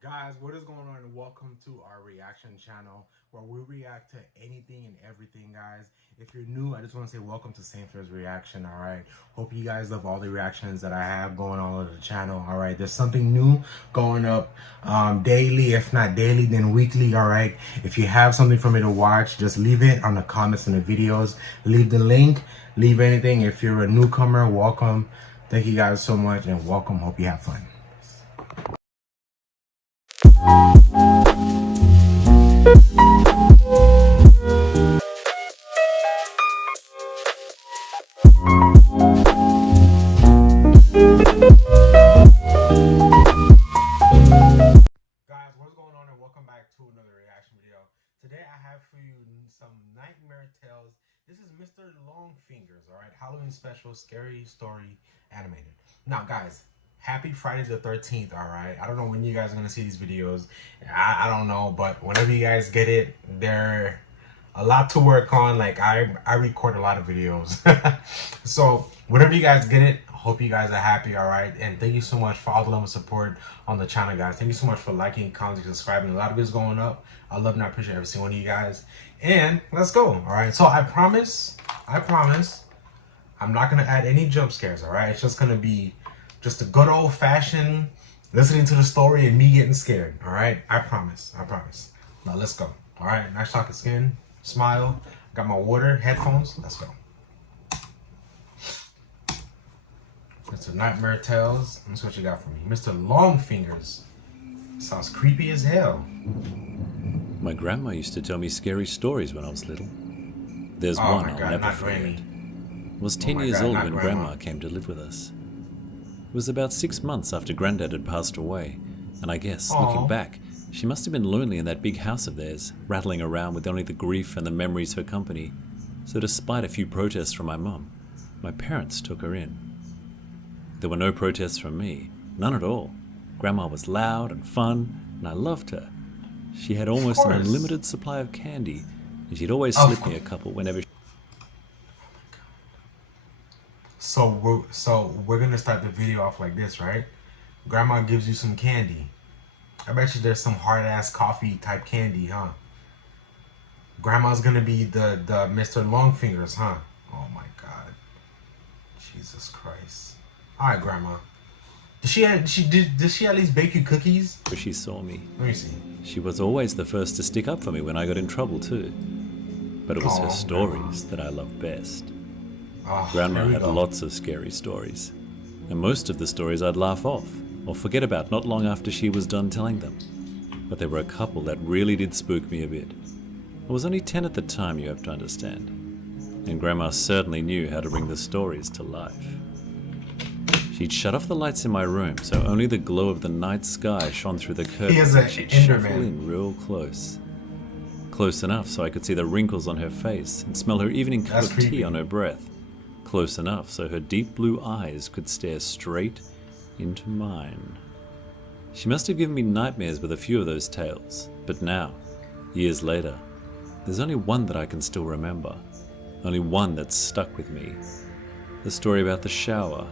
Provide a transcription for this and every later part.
Guys, what is going on? Welcome to our reaction channel where we react to anything and everything, guys. If you're new, I just want to say welcome to St. Fair's Reaction, all right? Hope you guys love all the reactions that I have going on the channel, all right? There's something new going up daily, if not daily, then weekly, all right? If you have something for me to watch, just leave it on the comments and the videos. Leave the link, leave anything. If you're a newcomer, welcome. Thank you guys so much and welcome. Hope you have fun. Guys, what's going on and welcome back to another reaction video. Today I have for you some nightmare tales. This is Mr. Longfingers, all right? Halloween special, scary story, animated. Now, guys, happy Friday the 13th, all right? I don't know when you guys are going to see these videos. I don't know, but whenever you guys get it, they're a lot to work on. Like, I record a lot of videos. So, whenever you guys get it, hope you guys are happy, all right? And thank you so much for all the love and support on the channel, guys. Thank you so much for liking, commenting, subscribing. A lot of it's going up. I love and I appreciate every single one of you guys. And let's go, all right? So I promise, I'm not going to add any jump scares, all right? It's just going to be just a good old-fashioned listening to the story and me getting scared, all right? I promise. Now let's go, all right? Nice chocolate skin, smile. Got my water, headphones. Let's go. Mr. Nightmare Tales. That's what you got for me. Mr. Longfingers. Sounds creepy as hell. My grandma used to tell me scary stories when I was little. There's Oh one my I'll God, never not forget. Granny. I was 10 my years God, old not when Grandma. Grandma came to live with us. It was about 6 months after Granddad had passed away, and I guess, Aw. looking back, she must have been lonely in that big house of theirs, rattling around with only the grief and the memories her company. So despite a few protests from my mum, my parents took her in. There were no protests from me, none at all. Grandma was loud and fun, and I loved her. She had almost an course. unlimited supply of candy, and she'd always Of slip me a couple whenever. So we're gonna start the video off like this, right? Grandma gives you some candy. I bet you there's some hard ass coffee type candy, huh? Grandma's gonna be the Mr. Longfingers, huh? Oh my God, Jesus Christ! All right, Grandma. Did she at least bake you cookies? she saw me. Let me see. She was always the first to stick up for me when I got in trouble too. But it was Oh, her stories that I loved best. Oh, Grandma here we had go. lots of scary stories, and most of the stories I'd laugh off or forget about not long after she was done telling them. But there were a couple that really did spook me a bit. I was only 10 at the time, you have to understand, and Grandma certainly knew how to bring the stories to life. She'd shut off the lights in my room so only the glow of the night sky shone through the curtains, an and she'd shuffle Enderman. in real close. Close enough so I could see the wrinkles on her face and smell her evening cup That's of tea creepy. on her breath. Close enough so her deep blue eyes could stare straight into mine. She must have given me nightmares with a few of those tales, but now, years later, there's only one that I can still remember. Only one that's stuck with me. The story about the shower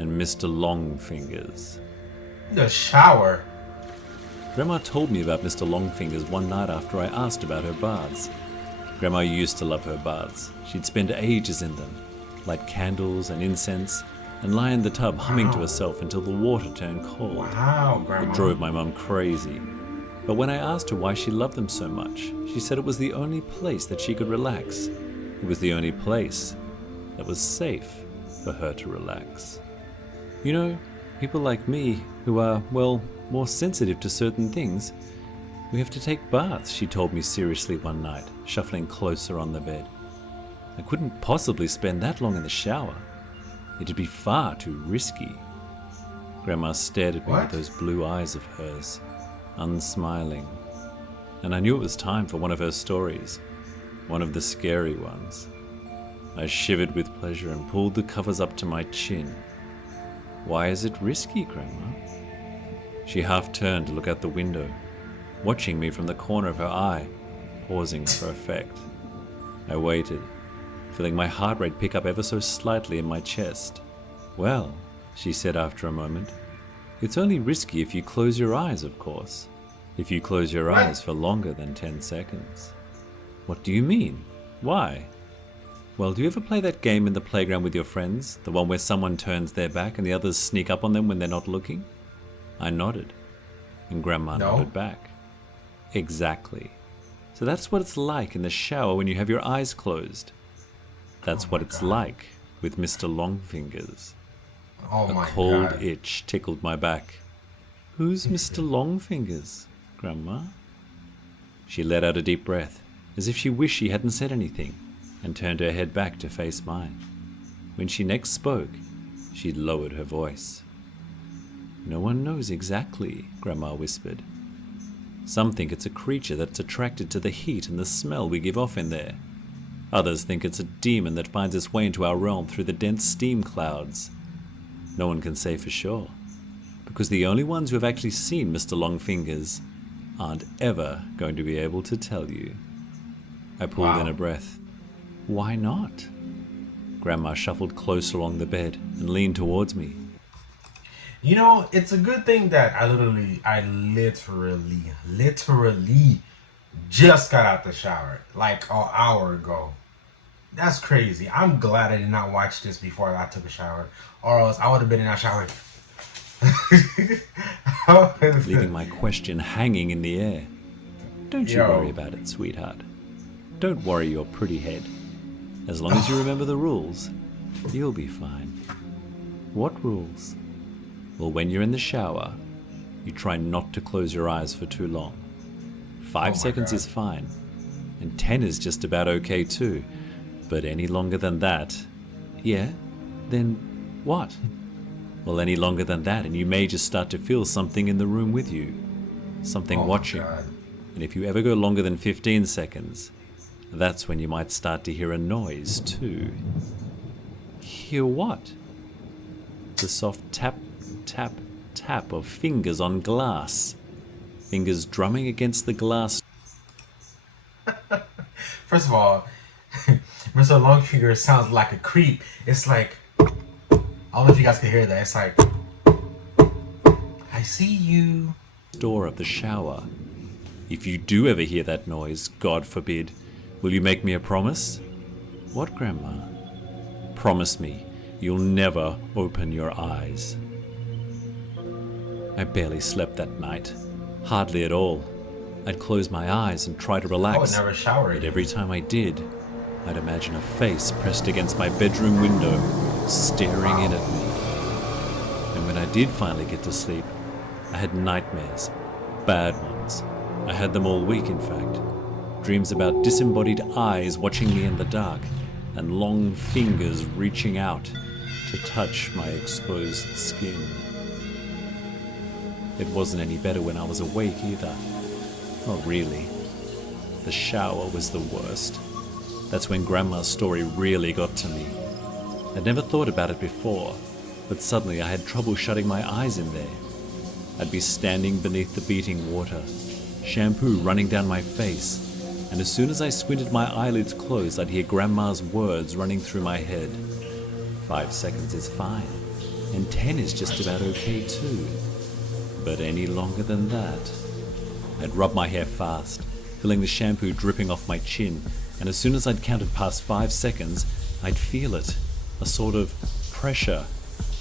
and Mr. Longfingers. The shower. Grandma told me about Mr. Longfingers one night after I asked about her baths. Grandma used to love her baths. She'd spend ages in them, light candles and incense, and lie in the tub humming to herself until the water turned cold. Wow, Grandma. It drove my mum crazy. But when I asked her why she loved them so much, she said it was the only place that she could relax. It was the only place that was safe for her to relax. You know, people like me who are, well, more sensitive to certain things, we have to take baths, she told me seriously one night, shuffling closer on the bed. I couldn't possibly spend that long in the shower. It'd be far too risky. Grandma stared at me What? with those blue eyes of hers, unsmiling. And I knew it was time for one of her stories, one of the scary ones. I shivered with pleasure and pulled the covers up to my chin. Why is it risky, Grandma? She half turned to look out the window, watching me from the corner of her eye, pausing for effect. I waited, feeling my heart rate pick up ever so slightly in my chest. Well, she said after a moment, It's only risky if you close your eyes, of course. If you close your eyes for longer than 10 seconds. What do you mean? Why? Well, do you ever play that game in the playground with your friends? The one where someone turns their back and the others sneak up on them when they're not looking? I nodded, and Grandma nodded back. Exactly. So that's what it's like in the shower when you have your eyes closed. That's what it's like with Mr. Longfingers. Oh my God. A cold God. itch tickled my back. Who's Mr. Longfingers, Grandma? She let out a deep breath, as if she wished she hadn't said anything, and turned her head back to face mine. When she next spoke, she lowered her voice. No one knows exactly, Grandma whispered. Some think it's a creature that's attracted to the heat and the smell we give off in there. Others think it's a demon that finds its way into our realm through the dense steam clouds. No one can say for sure, because the only ones who have actually seen Mr. Longfingers aren't ever going to be able to tell you. I pulled in a breath. Why not? Grandma shuffled closer along the bed and leaned towards me. You know, it's a good thing that I literally just got out the shower like an hour ago. That's crazy. I'm glad I did not watch this before I took a shower, or else I would have been in that shower. Leaving my question hanging in the air. Don't you worry about it, sweetheart. Don't worry your pretty head. As long as you remember the rules, you'll be fine. What rules? Well, when you're in the shower, you try not to close your eyes for too long. 5 seconds is fine, and 10 is just about okay too. But any longer than that, then what? Well, any longer than that, and you may just start to feel something in the room with you. Something watching. And if you ever go longer than 15 seconds, that's when you might start to hear a noise too. Hear what? The soft tap, tap, tap of fingers on glass. Fingers drumming against the glass. First of all, Mr. Longfinger sounds like a creep. It's like, I don't know if you guys can hear that. It's like, I see you. Door of the shower. If you do ever hear that noise, God forbid, will you make me a promise? What, Grandma? Promise me you'll never open your eyes. I barely slept that night. Hardly at all. I'd close my eyes and try to relax. I would never shower again. But every time I did, I'd imagine a face pressed against my bedroom window, staring in at me. And when I did finally get to sleep, I had nightmares. Bad ones. I had them all week, in fact. Dreams about disembodied eyes watching me in the dark, and long fingers reaching out to touch my exposed skin. It wasn't any better when I was awake either. Not really. The shower was the worst. That's when Grandma's story really got to me. I'd never thought about it before, but suddenly I had trouble shutting my eyes in there. I'd be standing beneath the beating water, shampoo running down my face, and as soon as I squinted my eyelids closed, I'd hear Grandma's words running through my head. 5 seconds is fine, and 10 is just about okay too. But any longer than that, I'd rub my hair fast, feeling the shampoo dripping off my chin, and as soon as I'd counted past 5 seconds, I'd feel it, a sort of pressure.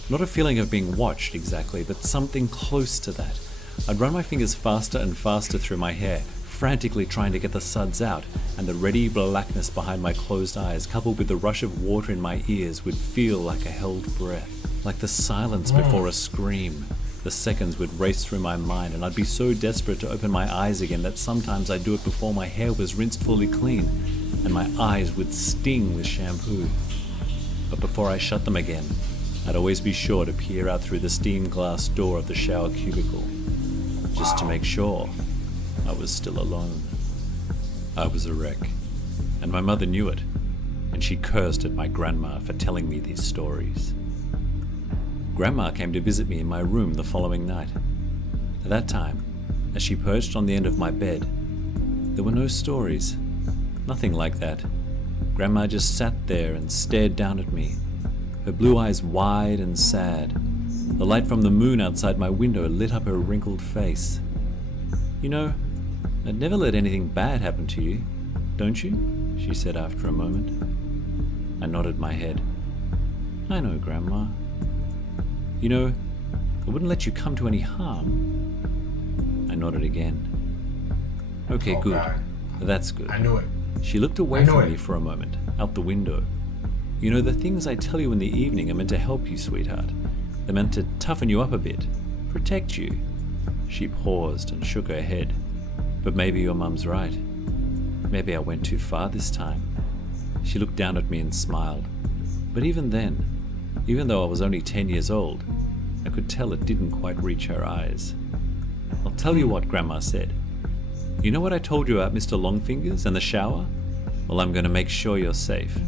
Not a feeling of being watched exactly, but something close to that. I'd run my fingers faster and faster through my hair, frantically trying to get the suds out, and the ready blackness behind my closed eyes, coupled with the rush of water in my ears, would feel like a held breath, like the silence before a scream. The seconds would race through my mind, and I'd be so desperate to open my eyes again that sometimes I'd do it before my hair was rinsed fully clean, and my eyes would sting with shampoo. But before I shut them again, I'd always be sure to peer out through the steam glass door of the shower cubicle, just to make sure I was still alone. I was a wreck, and my mother knew it, and she cursed at my grandma for telling me these stories. Grandma came to visit me in my room the following night. At that time, as she perched on the end of my bed, there were no stories, nothing like that. Grandma just sat there and stared down at me, her blue eyes wide and sad, The light from the moon outside my window lit up her wrinkled face. "You know, I'd never let anything bad happen to you, don't you?" she said after a moment. I nodded my head. "I know, Grandma. You know, I wouldn't let you come to any harm." I nodded again. "Okay, good. God. That's good." I knew it. She looked away from me for a moment, out the window. "You know, the things I tell you in the evening are meant to help you, sweetheart. They're meant to toughen you up a bit, protect you." She paused and shook her head. "But maybe your mum's right. Maybe I went too far this time." She looked down at me and smiled. But even then, even though I was only 10 years old, I could tell it didn't quite reach her eyes. "I'll tell you what," Grandma said. "You know what I told you about Mr. Longfingers and the shower? Well, I'm going to make sure you're safe.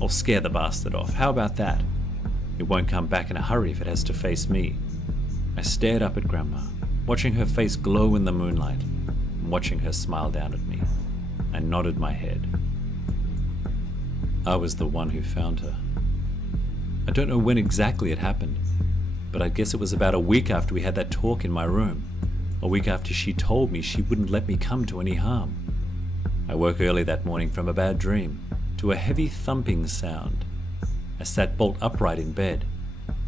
I'll scare the bastard off. How about that? It won't come back in a hurry if it has to face me." I stared up at Grandma, watching her face glow in the moonlight, and watching her smile down at me. I nodded my head. I was the one who found her. I don't know when exactly it happened, but I guess it was about a week after we had that talk in my room. A week after she told me she wouldn't let me come to any harm. I woke early that morning from a bad dream, to a heavy thumping sound. I sat bolt upright in bed.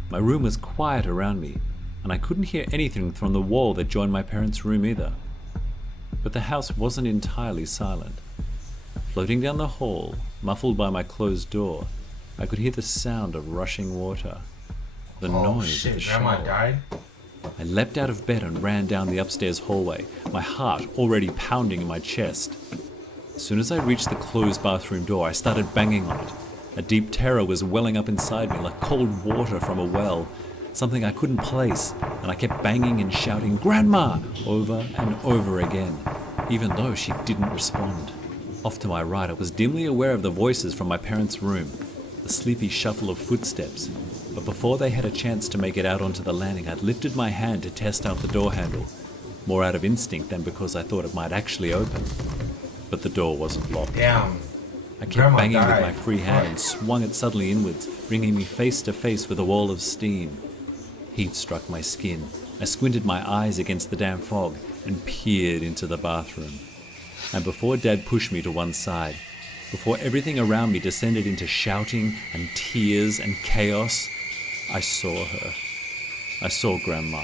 My room was quiet around me, and I couldn't hear anything from the wall that joined my parents' room either. But the house wasn't entirely silent. Floating down the hall, muffled by my closed door, I could hear the sound of rushing water. The noise of the Grandma shower. died? I leapt out of bed and ran down the upstairs hallway, my heart already pounding in my chest. As soon as I reached the closed bathroom door, I started banging on it. A deep terror was welling up inside me like cold water from a well, something I couldn't place, and I kept banging and shouting, "Grandma!" over and over again, even though she didn't respond. Off to my right, I was dimly aware of the voices from my parents' room, the sleepy shuffle of footsteps, but before they had a chance to make it out onto the landing, I'd lifted my hand to test out the door handle, more out of instinct than because I thought it might actually open. But the door wasn't locked. Damn. I kept Grandma banging died. with my free hand and swung it suddenly inwards, bringing me face to face with a wall of steam. Heat struck my skin. I squinted my eyes against the damp fog and peered into the bathroom. And before Dad pushed me to one side, before everything around me descended into shouting and tears and chaos, I saw her. I saw Grandma.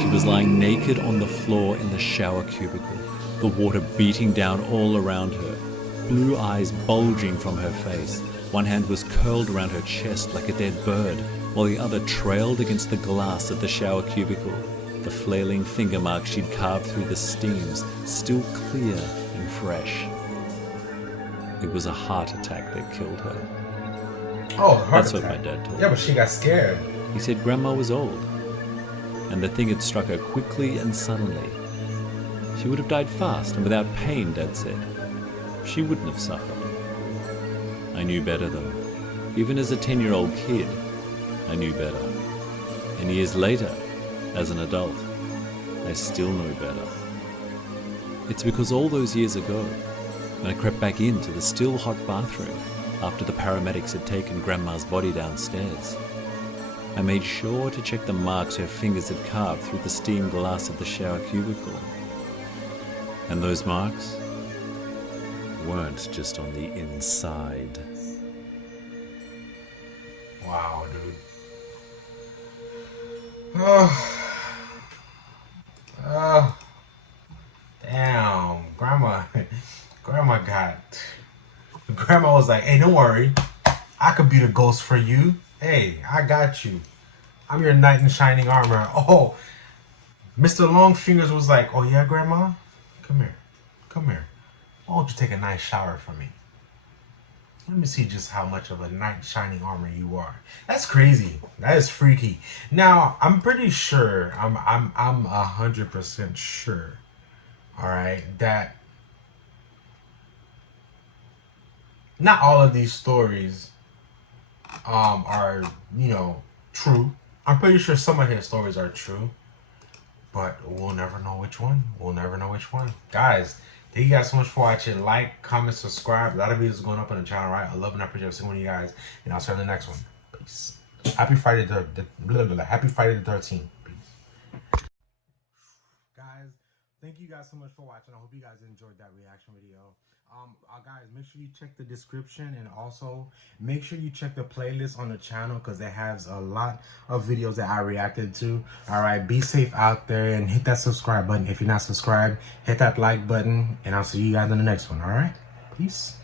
She was lying naked on the floor in the shower cubicle, the water beating down all around her, blue eyes bulging from her face. One hand was curled around her chest like a dead bird, while the other trailed against the glass of the shower cubicle, the flailing finger marks she'd carved through the steams, still clear and fresh. It was a heart attack that killed her. Oh, heart That's attack. what my dad told me. Yeah, but she got scared. He said Grandma was old, and the thing had struck her quickly and suddenly. She would have died fast and without pain, Dad said. She wouldn't have suffered. I knew better though. Even as a 10-year-old kid, I knew better. And years later, as an adult, I still know better. It's because all those years ago, when I crept back into the still hot bathroom after the paramedics had taken Grandma's body downstairs, I made sure to check the marks her fingers had carved through the steam glass of the shower cubicle. And those marks weren't just on the inside. Wow, dude. Oh. Oh. Damn. Grandma was like, hey, don't worry. I could be the ghost for you. Hey, I got you. I'm your knight in shining armor. Oh, Mr. Longfingers was like, oh yeah, Grandma? Come here. Come here. Why don't you take a nice shower for me? Let me see just how much of a knight in shining armor you are. That's crazy. That is freaky. Now, I'm pretty sure, I'm 100% sure, all right, that not all of these stories are, true. I'm pretty sure some of his stories are true, but we'll never know which one. We'll never know which one. Guys, thank you guys so much for watching. Like, comment, subscribe. A lot of videos going up on the channel, right? I love and appreciate every single one of you guys, and I'll see you in the next one. Peace. Happy Friday Happy Friday the 13th. Peace. Guys, thank you guys so much for watching. I hope you guys enjoyed that reaction video. Guys, make sure you check the description, and also make sure you check the playlist on the channel because it has a lot of videos that I reacted to. All right, be safe out there and hit that subscribe button. If you're not subscribed, hit that like button, and I'll see you guys in the next one. All right, peace.